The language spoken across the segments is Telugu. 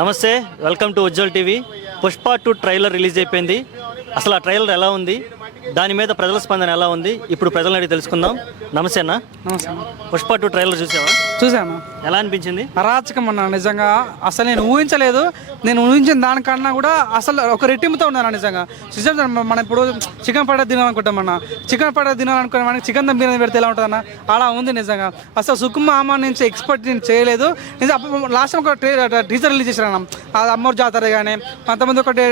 నమస్తే, welcome to Ujjwal TV. Pushpa 2 trailer release అయిపోయింది. అసలు ఆ ట్రైలర్ ఎలా ఉంది, దాని మీద ప్రజల స్పందన ఎలా ఉంది, ఇప్పుడు ప్రజలను అడిగి తెలుసుకుందాం. నమస్తే అన్న. నమస్తే. పుష్ప 2 ట్రైలర్ చూసావా? చూశాను. ఎలా అనిపించింది? అరాచకం అన్న, నిజంగా అసలు నేను ఊహించలేదు. నేను ఊహించిన దానికన్నా కూడా అసలు ఒక రెట్టింపుతో ఉన్నాను నిజంగా. మనం ఇప్పుడు చికెన్ పడ తినాలనుకుంటామన్నా, చికెన్ పడ తినాలనుకునే మనకి చికెన్ దమ్ బిర్యానీ పెడితే ఎలా ఉంటుందన్న, అలా ఉంది నిజంగా. అసలు సుకుమామ నుంచి ఎక్స్పెక్ట్ నేను చేయలేదు నిజం. లాస్ట్ ఒక టీజర్ రిలీజ్ చేశాను అది అమ్మోర్ జాతర కానీ, అంతమంది ఒకటి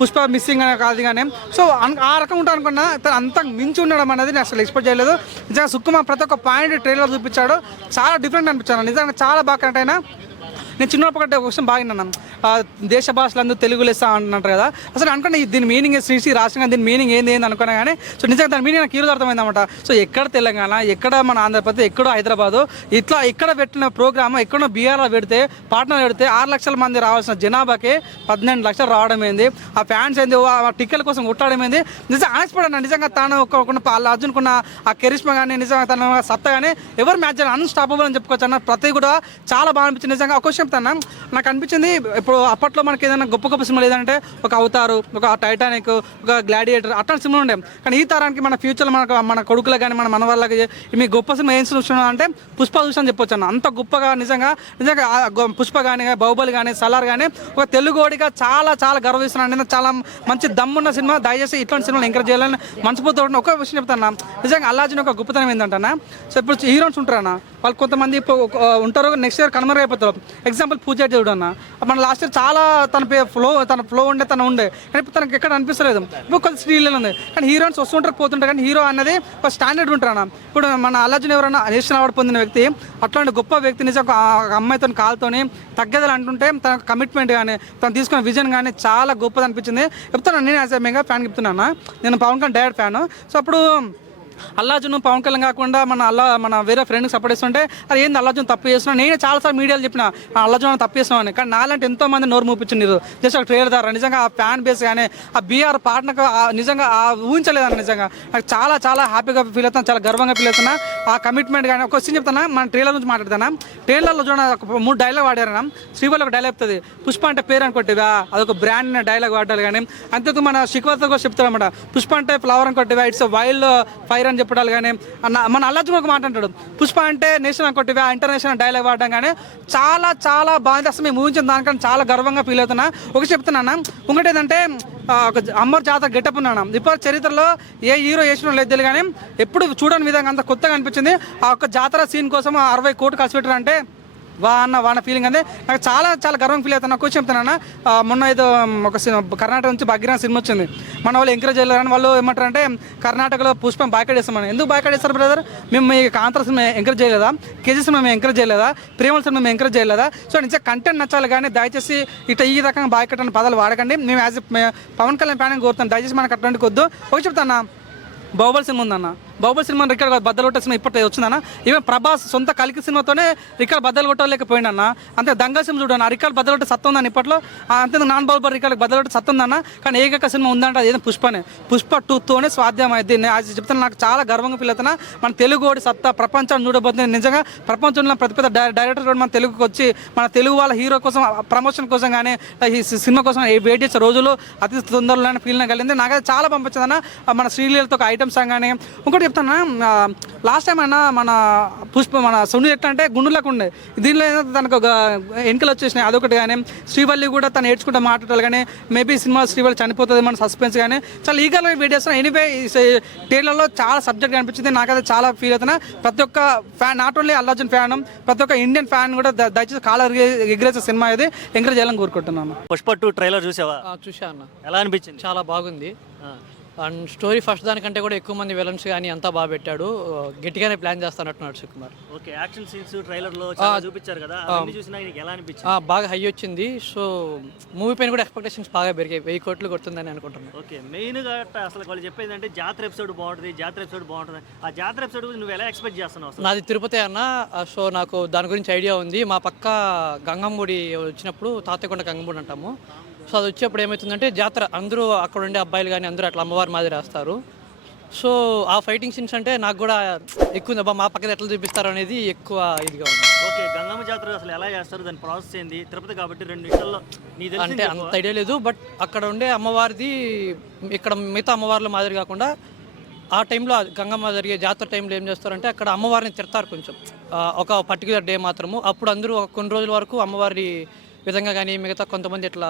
పుష్ప మిస్సింగ్ అనే కాదు కానీ. సో ఆ రకం ఉంటాను అనుకున్నా, అంత మించి ఉండడం అనేది నేను అసలు ఎక్స్పెక్ట్ చేయలేదు. నిజంగా సుకుమార్ ప్రతి ఒక్క పాయింట్ ట్రైలర్ చూపించాడు, చాలా డిఫరెంట్ అనిపించాను నిజంగా, చాలా బాగా కనెక్ట్ అయినా. నేను చిన్నప్పుడు ఒకటి క్వశ్చన్ బాగా విన్నాను, దేశ భాషలు అందరూ తెలుగు లెస్స అంటున్నారు కదా. అసలు అనుకున్నా దీని మీనింగ్ శ్రీ రాష్ట్రంగా దీని మీనింగ్ ఏంది అనుకున్నా కానీ, సో నిజంగా దాని మీనింగ్ నాకు ఈరోజు అర్థమైంది అనమాట. సో ఎక్కడ తెలంగాణ, ఎక్కడ మన ఆంధ్రప్రదేశ్, ఎక్కడో హైదరాబాదు, ఇట్లా ఇక్కడ పెట్టిన ప్రోగ్రామ్ ఎక్కడో బీఆర్లో పెడితే, పాట్నాలో పెడితే 6 లక్షల మంది రావాల్సిన జనాభాకి 18 లక్షలు రావడం ఏంది, ఆ ఫ్యాన్స్ ఏంది, ఆ టికెట్ల కోసం కొట్టడం ఏంది. నిజంగా ఆశపడ్డాను నిజంగా. తాను అర్జున్కున్న ఆ కెరిష్మా కానీ, నిజంగా తన సత్తా కానీ ఎవరు మ్యాచ్ అన్స్టాపబుల్ అని చెప్పుకోవచ్చు అన్న. ప్రతి కూడా చాలా బాగా అనిపించింది నిజంగా. ఒక క్వశ్చన్ చెప్తాను, నాకు అనిపించింది ఇప్పుడు అప్పట్లో మనకి ఏదైనా గొప్ప గొప్ప సినిమాలు ఏదంటే ఒక అవతారు, ఒక టైటానిక్, ఒక గ్లాడియేటర్ అట్లాంటి సినిమాలు ఉండే. కానీ ఈ తరానికి మన ఫ్యూచర్లో మన కొడుకులకు కానీ మన వాళ్ళకి మీ గొప్ప సినిమా ఏం చూస్తున్నా అంటే పుష్ప చూసాను చెప్పొచ్చు అన్న. అంత గొప్పగా నిజంగా నిజంగా పుష్ప కానీ, బాహుబలి కానీ, సలార్ కానీ ఒక తెలుగుడిగా చాలా చాలా గర్వహిస్తున్నాను. చాలా మంచి దమ్మున్న సినిమా. దయచేసి ఇట్లాంటి సినిమాలు ఎంకరేజ్ చేయాలని మనస్ఫూర్తిగా ఉన్న ఒక విషయం చెప్తాను. నిజంగా అల్లాజీని ఒక గొప్పతనం ఏంటంటన్నా, సో ఇప్పుడు హీరోయిన్స్ ఉంటారన్న, వాళ్ళు కొంతమంది ఇప్పుడు ఉంటారు, నెక్స్ట్ ఇయర్ కనుమరుగైపోతారు. ఎగ్జాంపుల్ పూజ దేవుడు అన్న, మన లాస్ట్ ఇయర్ చాలా తన ఫ్లో ఉండే కానీ ఇప్పుడు తనకి ఎక్కడ అనిపిస్తలేదు. ఇప్పుడు కొంచెం స్త్రీలు ఉంది, కానీ హీరోయిన్స్ వస్తుంటారు పోతుంటారు, కానీ హీరో అనేది ఒక స్టాండర్డ్ ఉంటారు అన్న. ఇప్పుడు మన అల్లాజీని ఎవరైనా నేషనల్ అవార్డు పొందిన వ్యక్తి, అట్లాంటి గొప్ప వ్యక్తి నిజంగా అమ్మాయితో కాలుతోని తగ్గదని అంటుంటే తన కమిట్మెంట్ కానీ, తను తీసుకున్న విజన్ కానీ చాలా గొప్పది అనిపించింది. చెప్తున్నాను, నేను యాజ్ ఎ మెగా ఫ్యాన్ చెప్తున్నాను. నేను Pawan Kalyan direct fan. So అప్పుడు అల్లాజున్ పవన్ కళ్యాణ్ కాకుండా మన వేరే ఫ్రెండ్కి సపోర్ట్ చేస్తుంటే అది ఏంది అల్లాజున్ తప్పు చేస్తున్నాను. నేనే చాలాసార్లు మీడియాలో చెప్పిన అల్లాజున్ తప్పు చేస్తున్నాను, కానీ నాలాంటి ఎంతో మంది నోరు మూపించారు జస్ట్ ఒక ట్రైలర్ ద్వారా. నిజంగా ఆ ఫ్యాన్ బేస్ కానీ, ఆ బీఆర్ పాటనకు నిజంగా ఊహించలేదన్న. నిజంగా నాకు చాలా చాలా హ్యాపీగా ఫీల్ అవుతాను, చాలా గర్వంగా ఫీల్ అవుతున్నా. ఆ కమిట్మెంట్ కానీ ఒక క్వశ్చన్ చెప్తాను, మన ట్రైలర్ నుంచి మాట్లాడుతాను. ట్రైలర్లో చూడ 3 డైలాగ్ వాడారన్నా. శ్రీవల్లి ఒక డైలాగ్ చెప్తుంది, పుష్ప అంటే పేరు అనుకోటివా, అదొక బ్రాండ్ డైలాగ్ వాడాలి. కానీ అంతేకాదు మన శిఖవర్తో కూడా చెప్తారన్నమాట, పుష్ప అంటే ఫ్లవర్ అనుకోటివా, ఇట్స్ వైల్డ్ ఫైర్ అని చెప్పడాలు. కానీ మన అల్లాజున్ ఒక మాట అంటాడు, పుష్ప అంటే నేషనల్ అనుకోటివా, ఇంటర్నేషనల్ డైలాగ్ వాడడం. కానీ చాలా చాలా బాగుంది. అసలు మేము ఊహించిన దానికన్నా చాలా గర్వంగా ఫీల్ అవుతున్నా. ఒకటి చెప్తున్నాను, ఇంకోటి ఏంటంటే ఒక అమ్మర్ జాతర గెటప్ ఉన్నాను. ఇప్పుడు చరిత్రలో ఏ హీరో వేసిన లేదు కానీ ఎప్పుడు చూడని విధంగా అంత కొత్తగా అనిపించింది. ఆ ఒక్క జాతర సీన్ కోసం 60 కోట్లు ఖర్చు పెట్టారంటే వాన ఫీలింగ్ అంతే. నాకు చాలా చాలా గర్వంగా ఫీల్ అవుతాను. నాకు చెప్తానన్నా, మొన్న ఏదో ఒక కర్ణాటక నుంచి భగీరథ సినిమా వచ్చింది, మన వాళ్ళు ఎంకరేజ్ చేయలేరని వాళ్ళు ఏమంటారంటే కర్ణాటకలో పుష్పం బాయ్కాట్ చేస్తామని. ఎందుకు బాయ్కాట్ చేస్తారు బ్రదర్? మేము మీ కాంతార సినిమా ఎంకరేజ్ చేయలేదా, కేజీ సినిమా మేము ఎంకరేజ్ చేయలేదా, ప్రేమల సినిమా మేము ఎంకరేజ్ చేయలేదా? సో నిజంగా కంటెంట్ నచ్చాలి, కానీ దయచేసి ఇట్లా ఈ రకంగా బాయ్కాట్ అనే పదాలు వాడకండి. మేము యాజ్ పవన్ కళ్యాణ్ ఫ్యాన్ కోరుతాను, దయచేసి మనకు అట్లాంటి కొద్దు. ఒక చెప్తాను, బాహుబలి సినిమా ఉందన్న, బాహుబలి సినిమా రికార్డ్ బద్దలు కొట్టే సినిమా ఇప్పట్లో వచ్చిందన్న. ఈవెన్ ప్రభాస్ సొంత కలికి సినిమాతోనే రికార్డ్ బద్దలు కొట్టలేకపోయిందన్న. అంతే దంగల్ సినిమా చూడన్న, రికార్డ్ బద్దలు కొట్టే సత్తా ఉందని ఇప్పట్లో. అంతే నాన్ బాహుబలి రికార్డ్ బద్దలు కొట్టే సత్తా ఉందన్న. కానీ ఏకైక సినిమా ఉందంటే అదేదో పుష్పనే. పుష్ప 2తోనే స్వాధ్యం అయింది. అది చెప్తాను, నాకు చాలా గర్వంగా ఫీల్ అవుతున్నా. మన తెలుగుడి సత్తా ప్రపంచాన్ని చూడబోతుంది. నిజంగా ప్రపంచంలో ప్రతి పెద్ద డైరెక్టర్ కూడా మన తెలుగుకి వచ్చి మన తెలుగు వాళ్ళ హీరో కోసం ప్రమోషన్ కోసం కానీ ఈ సినిమా కోసం వెయిట్ చేసే రోజులు అతి తొందరలోనే ఫీల్ కలిగింది. నాకైతే చాలా పంపించిందన్న. మన శ్రీలీలతో ఒక ఐటమ్ సాంగ్ కానీ. ఇంకోటి చెప్తాను, లాస్ట్ టైం అయినా మన పుష్ప మన సునీల్ ఎట్లా అంటే గుండులకు ఉండే, దీనిలో తనకు ఒక ఎన్నికలు వచ్చేసినాయి అదొకటి. కానీ శ్రీవల్లి కూడా తను ఏడ్చుకుంటే మాట్లాడాలి, కానీ మేబీ సినిమా శ్రీవల్లి చనిపోతుంది మన సస్పెన్స్. కానీ చాలా ఈగర్గా వెయిట్ చేస్తున్నాను. ఎనీవే ట్రైలర్లో చాలా సబ్జెక్ట్ కనిపించింది, నాకైతే చాలా ఫీల్ అవుతున్నా. ప్రతి ఒక్క ఫ్యాన్, నాట్ ఓన్లీ అల్లాజున్ ఫ్యాన్, ప్రతి ఒక్క ఇండియన్ ఫ్యాన్ కూడా దయచేసి కాలర్ ఎగిరేసే సినిమా ఇది ఎంకరేజ్ చేయాలని కోరుకుంటున్నాను. పుష్ప 2 ట్రైలర్ చూసావా? చూసా అన్న, ఎలా అనిపించింది? చాలా బాగుంది. అండ్ స్టోరీ ఫస్ట్ దానికంటే కూడా ఎక్కువ మంది విలన్స్ కానీ అంతా బాగా పెట్టాడు. గట్టిగానే ప్లాన్ చేస్తానట్టున్నాడు Sukumar. Okay, action scenes trailer లో చాలా చూపించారు కదా, అవన్నీ చూసినా నీకు ఎలా అనిపించింది? బాగా హై వచ్చింది. సో మూవీ పైన కూడా ఎక్స్పెక్టేషన్స్ బాగా పెరిగాయి. 1000 కోట్లు కొడుతుందని అనుకుంటున్నాను. ఓకే, మెయిన్ గా అసలు వాళ్ళు చెప్పేది అంటే జాతర ఎపిసోడ్ బాగుంటుంది, జాతర ఎపిసోడ్ బాగుంటుంది. ఆ జాతర ఎపిసోడ్ నువ్వు ఎలా ఎక్స్పెక్ట్ చేస్తున్నావు అసలు? నాది తిరుపతి అన్న, సో నాకు దాని గురించి ఐడియా ఉంది. మా పక్క గంగమ్మగుడి వచ్చినప్పుడు తాతయ్యకొండ గంగమ్మగుడి అంటాము. సో అది వచ్చేప్పుడు ఏమవుతుందంటే జాతర అందరూ అక్కడ ఉండే అబ్బాయిలు కానీ అందరూ అట్లా అమ్మవారి మాదిరి వేస్తారు. సో ఆ ఫైటింగ్ సీన్స్ అంటే నాకు కూడా ఎక్కువ ఉంది. అబ్బా మా పక్కన ఎట్లా చూపిస్తారు అనేది ఎక్కువ ఇదిగా ఉంది. ఓకే, గంగమ్మ జాతర అసలు ఎలా చేస్తారు, దాని ప్రాసెస్ ఏంది? తిరుపతి కాబట్టి 2 నిమిషాల్లో నీ అంటే అంత ఐడియా లేదు, బట్ అక్కడ ఉండే అమ్మవారిది ఇక్కడ మిగతా అమ్మవార్ల మాదిరి కాకుండా ఆ టైంలో గంగమ్మ జరిగే జాతర టైంలో ఏం చేస్తారంటే అక్కడ అమ్మవారిని తిడతారు కొంచెం, ఒక పర్టికులర్ డే మాత్రము. అప్పుడు అందరూ కొన్ని రోజుల వరకు అమ్మవారి విధంగా కానీ మిగతా కొంతమంది ఇట్లా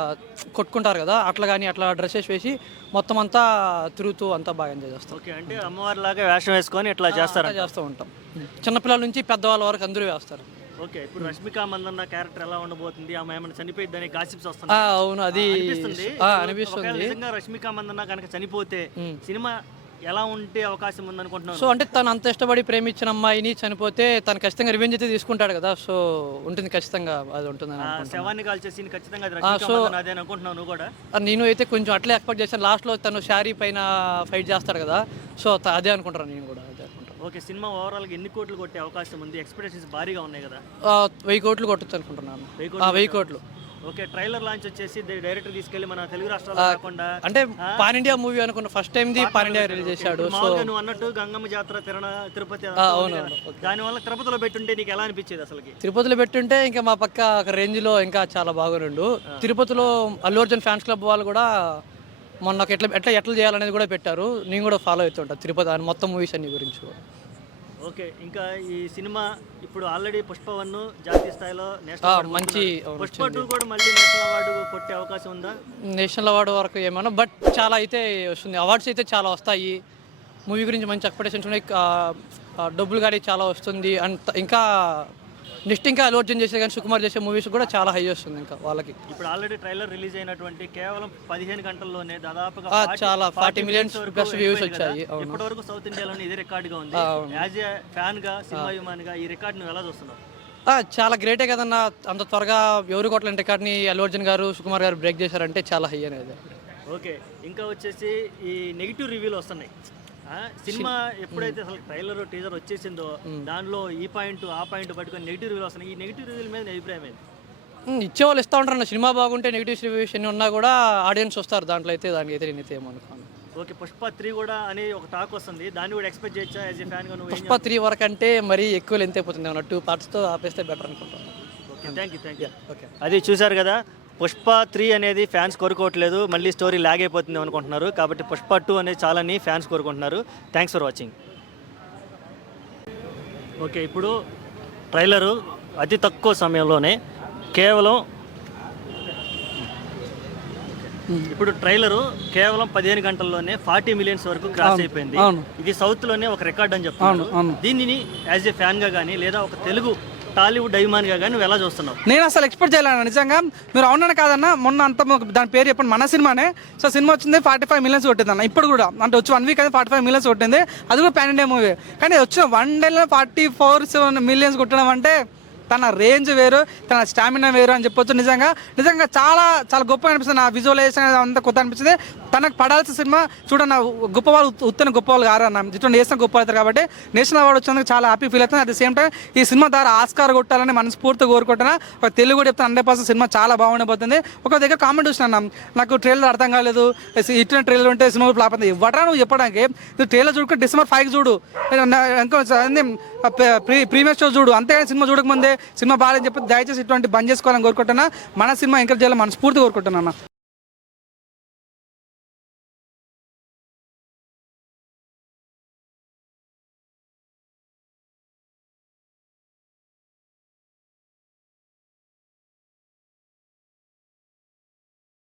కొట్టుకుంటారు కదా, అట్లా కానీ అట్లా డ్రెస్సెస్ వేసి మొత్తం అంతా తిరుగుతూ అంతా బాగా ఎంజాయ్ చేస్తారు. ఓకే, అంటే అమ్మవారి లాగా వేషం వేసుకొని ఇట్లా చేస్తారు. అట్లా చేస్తూ ఉంటాం. చిన్నపిల్లల నుంచి పెద్దవాళ్ళ వరకు అందరూ వేస్తారు. ఓకే, ఇప్పుడు రష్మిక మందన్న క్యారెక్టర్ ఎలా ఉండబోతుంది? ఆమె ఏమైనా చనిపోయిద్దని గాసిప్స్ వస్తున్నాయి. అవును, అది అనిపిస్తుంది. అనిపిస్తుంది. నిజంగా రష్మిక మందన్న కనుక చనిపోతే సినిమా ఎలా ఉంటే అవకాశం ఉందనుకుంటున్నాను? సో అంటే తను అంత ఇష్టపడి ప్రేమించిన అమ్మాయిని చనిపోతే తను ఖచ్చితంగా రివెంజ్ అయితే తీసుకుంటాడు కదా, సో ఉంటుంది ఖచ్చితంగా, అది ఉంటుంది. శవాన్ని కాల్చే సీన్ ఖచ్చితంగా అది రష్మిక మందన్న అదే అనుకుంటున్నావు నువ్వు కూడా? నేను అయితే కొంచెం అట్లే ఎక్స్పెక్ట్ చేశాను. లాస్ట్లో తను శారీ పైన ఫైట్ చేస్తాడు కదా, సో అదే అనుకుంటాను నేను కూడా, అదే అనుకుంటాను. ఓకే, సినిమా ఓవరాల్గా ఎన్ని కోట్లు కొట్టే అవకాశం ఉంది? ఎక్స్పెక్టేషన్స్ భారీగా ఉన్నాయి కదా. 1000 కోట్లు కొట్టచ్చు అనుకుంటున్నాను. 1000 కోట్లు. ఓకే, ట్రైలర్ లాంచ్ వచ్చేసి డైరెక్టర్ తీసుకెళ్లి మన తెలుగు రాష్ట్రాల్లో కాకుండా అంటే పాన్ ఇండియా మూవీ అనుకున్న first time the pan India release చేశాడు. సో నువ్వు అన్నట్టు గంగమ్మ జాతర తిరుపతి అవును. దానివల్ల తిరుపతిలో పెట్టుంటే నీకు ఎలా అనిపించేది అసలుకి? తిరుపతిలో పెట్టుంటే ఇంకా మా పక్క ఒక రేంజ్లో ఇంకా చాలా బాగుండు. తిరుపతిలో అల్లు అర్జున్ ఫ్యాన్స్ క్లబ్ వాళ్ళు కూడా మొన్న ఎట్లా చేయాలనేది కూడా పెట్టారు. నేను కూడా ఫాలో అవుతుంటాను తిరుపతి అని మొత్తం మూవీస్ అన్ని గురించి. ఓకే, ఇంకా ఈ సినిమా ఇప్పుడు ఆల్రెడీ పుష్ప 1 జాతీయ స్థాయిలో నేషనల్ మంచి పుష్ప 2 కూడా మళ్ళీ నేషనల్ అవార్డు కొట్టే అవకాశం ఉందా? నేషనల్ అవార్డు వరకు ఏమన్నా, బట్ చాలా అయితే వస్తుంది. అవార్డ్స్ అయితే చాలా వస్తాయి. మూవీ గురించి మంచి ఎక్స్పెక్టేషన్స్ ఉన్నాయి. డబ్బులు కానీ చాలా వస్తుంది. అండ్ ఇంకా నెక్స్ట్ ఇంకా అల్లు అర్జున్ చేసే కానీ సుకుమార్ చేసే మూవీస్ కూడా చాలా హై వస్తుంది ఇంకా వాళ్ళకి. ఇప్పుడు ఆల్రెడీ ట్రైలర్ రిలీజ్ అయినటువంటి కేవలం 15 గంటల్లోనే దాదాపుగా చాలా 40 మిలియన్స్ ప్లస్ వ్యూస్ వచ్చాయి. ఇప్పటి వరకు సౌత్ ఇండియాలోనే ఇదే రికార్డుగా ఉంది. యాజ్ ఏ ఫ్యాన్ గా, సినిమా అభిమానిగా ఈ రికార్డ్ నువ్వు ఎలా చూస్తున్నావు? చాలా గ్రేటే కదన్నా, అంత త్వరగా ఎవరు కొట్టలేని రికార్డ్ని అల్లు అర్జున్ గారు సుకుమార్ గారు బ్రేక్ చేశారంటే చాలా హై అనేది. ఓకే, ఇంకా వచ్చేసి ఈ నెగిటివ్ రివ్యూలు వస్తున్నాయి. సినిమా ఎప్పుడైతే అసలు ట్రైలర్ టీజర్ వచ్చేసిందో దానిలో ఈ పాయింట్ ఆ పాయింట్ పట్టుకొని నెగిటివ్ రివ్యూలు వస్తున్నాయి. ఈ నెగిటివ్ రివ్యూల మీద నీ అభిప్రాయం ఏంటి? ఇచ్చేవాళ్ళు ఇస్తూ ఉంటారు. సినిమా బాగుంటే నెగిటివ్ రివ్యూస్ ఎన్ని ఉన్నా కూడా ఆడియన్స్ వస్తారు దాంట్లో అయితే, దానికి అయితే నేనైతే ఏమనుకోను. ఓకే, పుష్ప 3 కూడా అని ఒక టాక్ వస్తుంది, దాన్ని కూడా ఎక్స్పెక్ట్ చేయొచ్చా యాజ్ ఏ ఫ్యాన్గా నువ్వు? పుష్ప 3 వరకు అంటే మరీ ఎక్కువ లెంత్ అయిపోతుంది, 2 పార్ట్స్తో ఆపేస్తే బెటర్ అనుకుంటాను. Okay, thank you. ఓకే, అది చూశారు కదా, పుష్ప 3 అనేది ఫ్యాన్స్ కోరుకోవట్లేదు, మళ్ళీ స్టోరీ లాగ్ అయిపోతుంది అనుకుంటున్నారు. కాబట్టి పుష్ప 2 అనేది చాలని ఫ్యాన్స్ కోరుకుంటున్నారు. Thanks for watching. ఓకే, ఇప్పుడు ట్రైలరు అతి తక్కువ సమయంలోనే కేవలం 15 గంటల్లోనే 40 మిలియన్స్ వరకు క్రాస్ అయిపోయింది. ఇది సౌత్ లోనే ఒక రికార్డ్ అని చెప్తున్నాను. దీనిని యాజ్ ఏ ఫ్యాన్ గా కానీ లేదా ఒక తెలుగు టాలీవుడ్ అభిమానిగా కానీ నువ్వు ఎలా చూస్తున్నావు? నేను అసలు ఎక్స్పెక్ట్ చేయలేను నిజంగా. మీరు అవునని కాదన్నా, మొన్న అంత దాని పేరు చెప్పండి, మన సినిమానే. సో సినిమా వచ్చింది 45 మిలియన్స్ కొట్టింది అన్న. ఇప్పుడు కూడా అంటే వచ్చి 1 వీక్ అయితే 45 మిలియన్స్ కొట్టింది, అది కూడా పాన్ ఇండియా మూవీ. కానీ వచ్చిన 1 డేలో 44 మిలియన్స్ కొట్టడం అంటే తన రేంజ్ వేరు, తన స్టామినా వేరు అని చెప్పొచ్చు. నిజంగా చాలా చాలా గొప్ప అనిపిస్తుంది. నా విజువలైజేషన్ అంతా కొత్త అనిపించింది. తనకు పడాల్సిన సినిమా చూడన్న, గొప్ప వాళ్ళు ఉత్తన గొప్ప వాళ్ళు కారన్న, ఇటువంటి చేసిన గొప్ప అవుతారు. కాబట్టి నేషనల్ అవార్డు వచ్చినందుకు చాలా హ్యాపీ ఫీల్ అవుతుంది. అట్ ది సేమ్ టైం ఈ సినిమా ద్వారా ఆస్కార్ కొట్టాలని మనస్ఫూర్తిగా కోరుకుంటున్నా. ఒక తెలుగు కూడా చెప్తాను 100% సినిమా చాలా బాగుండిపోతుంది. ఒక దగ్గర కామెంట్ చూసినా, నాకు ట్రైలర్ అర్థం కాలేదు, ఇటువంటి ట్రైలర్ ఉంటే సినిమా ఫ్లాప్ అవుతుంది. ఇవ్వరా నువ్వు చెప్పడానికి? ట్రైలర్ చూడుకుంటే December 5 చూడు, ఇంకో ప్రీమియర్ షో చూడు, అంతేగాని సినిమా చూడకముందే సినిమా బాగాలని చెప్పి దయచేసి ఇటువంటి బంద్ చేసుకోవాలని కోరుకుంటున్నా. మన సినిమా ఎంకరేజ్ చేయాలని మనస్ఫూర్తి కోరుకుంటున్నా.